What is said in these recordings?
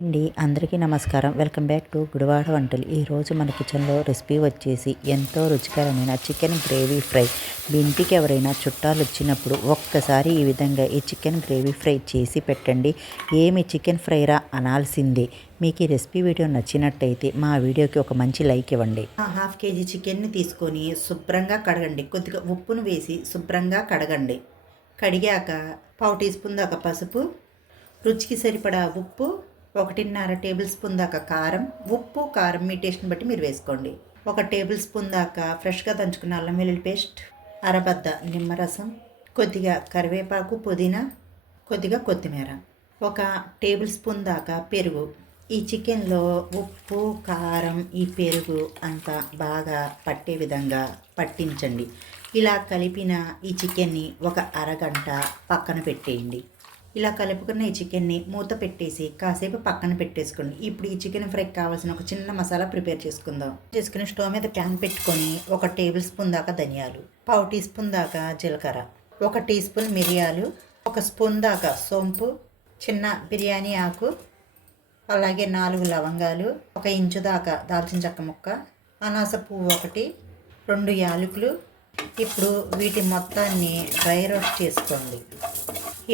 అండి అందరికీ నమస్కారం. వెల్కమ్ బ్యాక్ టు గుడివాడ వంటలు. ఈరోజు మన కిచెన్లో రెసిపీ వచ్చేసి ఎంతో రుచికరమైన చికెన్ గ్రేవీ ఫ్రై. మీ ఇంటికి ఎవరైనా చుట్టాలు వచ్చినప్పుడు ఒక్కసారి ఈ విధంగా ఈ చికెన్ గ్రేవీ ఫ్రై చేసి పెట్టండి. ఏమి చికెన్ ఫ్రైరా అనాల్సిందే. మీకు ఈ రెసిపీ వీడియో నచ్చినట్టయితే మా వీడియోకి ఒక మంచి లైక్ ఇవ్వండి. హాఫ్ కేజీ చికెన్ని తీసుకొని శుభ్రంగా కడగండి. కొద్దిగా ఉప్పును వేసి శుభ్రంగా కడగండి. కడిగాక పావు టీ స్పూన్ దాకా పసుపు రుచికి సరిపడా ఉప్పు ఒకటిన్నర టేబుల్ స్పూన్ దాకా కారం ఉప్పు కారం మీ టేస్ట్ని బట్టి మీరు వేసుకోండి. ఒక టేబుల్ స్పూన్ దాకా ఫ్రెష్గా దంచుకున్న అల్లం వెల్లుల్లి పేస్ట్ అరబద్ద నిమ్మరసం కొద్దిగా కరివేపాకు పుదీనా కొద్దిగా కొత్తిమీర. ఒక టేబుల్ స్పూన్ దాకా పెరుగు. ఈ చికెన్లో ఉప్పు కారం ఈ పెరుగు అంతా బాగా పట్టే విధంగా పట్టించండి. ఇలా కలిపిన ఈ చికెన్ని ఒక అరగంట పక్కన పెట్టేయండి. ఇలా కలుపుకున్న ఈ చికెన్ని మూత పెట్టేసి కాసేపు పక్కన పెట్టేసుకోండి. ఇప్పుడు ఈ చికెన్ ఫ్రైకి కావాల్సిన ఒక చిన్న మసాలా ప్రిపేర్ చేసుకుందాం. చేసుకుని స్టవ్ మీద ప్యాన్ పెట్టుకొని ఒక టేబుల్ స్పూన్ దాకా ధనియాలు పావు టీ స్పూన్ దాకా జీలకర్ర ఒక టీ స్పూన్ మిరియాలు ఒక స్పూన్ దాకా సోంపు చిన్న బిర్యానీ ఆకు అలాగే నాలుగు లవంగాలు ఒక ఇంచు దాకా దాల్చిన చెక్క ముక్క అనాస పువ్వు ఒకటి రెండు యాలకులు. ఇప్పుడు వీటి మొత్తాన్ని డ్రై రోస్ట్ చేసుకోండి.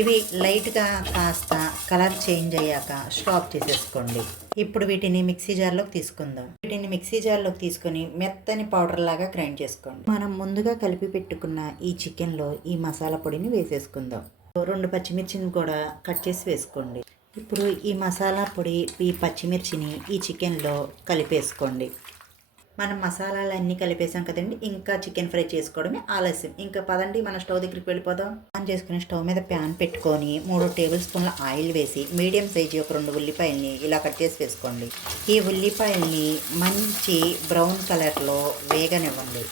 ఇవి లైట్గా కాస్త కలర్ చేంజ్ అయ్యాక స్టాప్ చేసేసుకోండి. ఇప్పుడు వీటిని మిక్సీ జార్లోకి తీసుకుందాం. వీటిని మిక్సీ జార్లోకి తీసుకొని మెత్తని పౌడర్ లాగా గ్రైండ్ చేసుకోండి. మనం ముందుగా కలిపి పెట్టుకున్న ఈ చికెన్లో ఈ మసాలా పొడిని వేసేసుకుందాం. రెండు పచ్చిమిర్చిని కూడా కట్ చేసి వేసుకోండి. ఇప్పుడు ఈ మసాలా పొడి ఈ పచ్చిమిర్చిని ఈ చికెన్లో కలిపేసుకోండి. మనం మసాలాలన్నీ కలిపేసాం కదండి ఇంకా చికెన్ ఫ్రై చేసుకోవడమే ఆలస్యం. ఇంకా పదండి మన స్టవ్ దగ్గరికి వెళ్ళిపోదాం. ఆన్ చేసుకుని స్టవ్ మీద ప్యాన్ పెట్టుకొని మూడు టేబుల్ స్పూన్ల ఆయిల్ వేసి మీడియం సైజు ఒక రెండు ఉల్లిపాయల్ని ఇలా కట్ చేసి వేసుకోండి. ఈ ఉల్లిపాయల్ని మంచి బ్రౌన్ కలర్లో వేగనివ్వండి.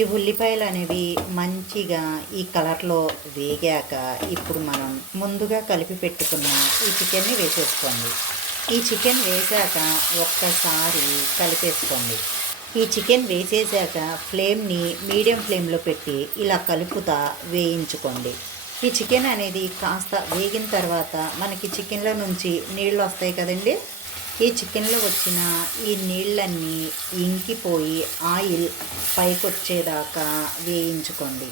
ఈ ఉల్లిపాయలు అనేవి మంచిగా ఈ కలర్లో వేగాక ఇప్పుడు మనం ముందుగా కలిపి పెట్టుకున్న ఈ చికెన్ని వేసేసుకోండి. ఈ చికెన్ వేసాక ఒక్కసారి కలిపేసుకోండి. ఈ చికెన్ వేసేసాక ఫ్లేమ్ని మీడియం ఫ్లేమ్లో పెట్టి ఇలా కలుపుతా వేయించుకోండి. ఈ చికెన్ అనేది కాస్త వేగిన తర్వాత మనకి చికెన్లో నుంచి నీళ్ళు వస్తాయి కదండి? ఈ చికెన్లో వచ్చిన ఈ నీళ్ళన్నీ ఇంకిపోయి ఆయిల్ పైకి వచ్చేదాకా వేయించుకోండి.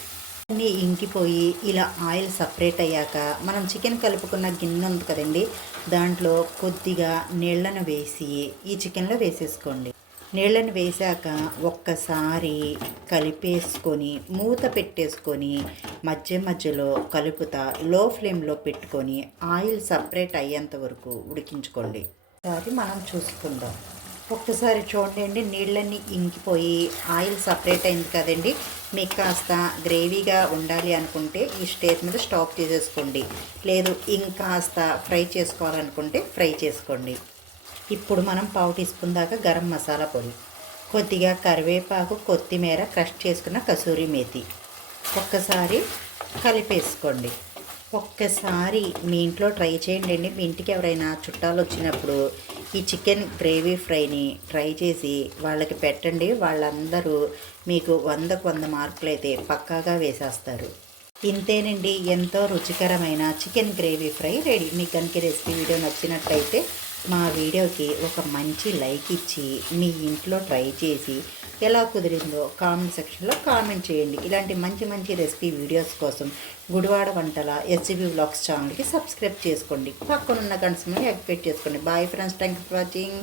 అన్నీ ఇంకిపోయి ఇలా ఆయిల్ సపరేట్ అయ్యాక మనం చికెన్ కలుపుకున్న గిన్నె ఉంది కదండి? దాంట్లో కొద్దిగా నీళ్ళను వేసి ఈ చికెన్లో వేసేసుకోండి. నీళ్ళని వేశాక ఒక్కసారి కలిపేసుకొని మూత పెట్టేసుకొని మధ్య మధ్యలో కలుపుతా లో ఫ్లేమ్లో పెట్టుకొని ఆయిల్ సపరేట్ అయ్యేంత వరకు ఉడికించుకోండి. ఒకసారి మనం చూసుకుందాం. ఒక్కసారి చూడండి నీళ్ళన్నీ ఇంకిపోయి ఆయిల్ సపరేట్ అయింది కదండి. మీకు కాస్త గ్రేవీగా ఉండాలి అనుకుంటే ఈ స్టేజ్ మీద స్టాప్ చేసేసుకోండి. లేదు ఇంకాస్త ఫ్రై చేసుకోవాలనుకుంటే ఫ్రై చేసుకోండి. ఇప్పుడు మనం పావు టీ స్పూన్ దాకా గరం మసాలా పొడి కొద్దిగా కరివేపాకు కొత్తిమీర క్రష్ చేసుకున్న కసూరి మేతి. ఒక్కసారి కలిపేసుకోండి. ఒక్కసారి మీ ఇంట్లో ట్రై చేయండి అండి. మీ ఇంటికి ఎవరైనా చుట్టాలు వచ్చినప్పుడు ఈ చికెన్ గ్రేవీ ఫ్రైని ట్రై చేసి వాళ్ళకి పెట్టండి. వాళ్ళందరూ మీకు వందకు వంద మార్కులు అయితే పక్కాగా వేసేస్తారు. ఇంతేనండి. ఎంతో రుచికరమైన చికెన్ గ్రేవీ ఫ్రై రెడీ. మీకు కనుక రెసిపీ వీడియో నచ్చినట్లయితే మా వీడియోకి ఒక మంచి లైక్ ఇచ్చి మీ ఇంట్లో ట్రై చేసి ఎలా కుదిరిందో కామెంట్ సెక్షన్లో కామెంట్ చేయండి. ఇలాంటి మంచి మంచి రెసిపీ వీడియోస్ కోసం గుడివాడ వంటల ఎస్జీబీ బ్లాగ్స్ ఛానల్కి సబ్స్క్రైబ్ చేసుకోండి. పక్కనున్న గంట యాక్టివేట్ చేసుకోండి. Bye friends thank you for watching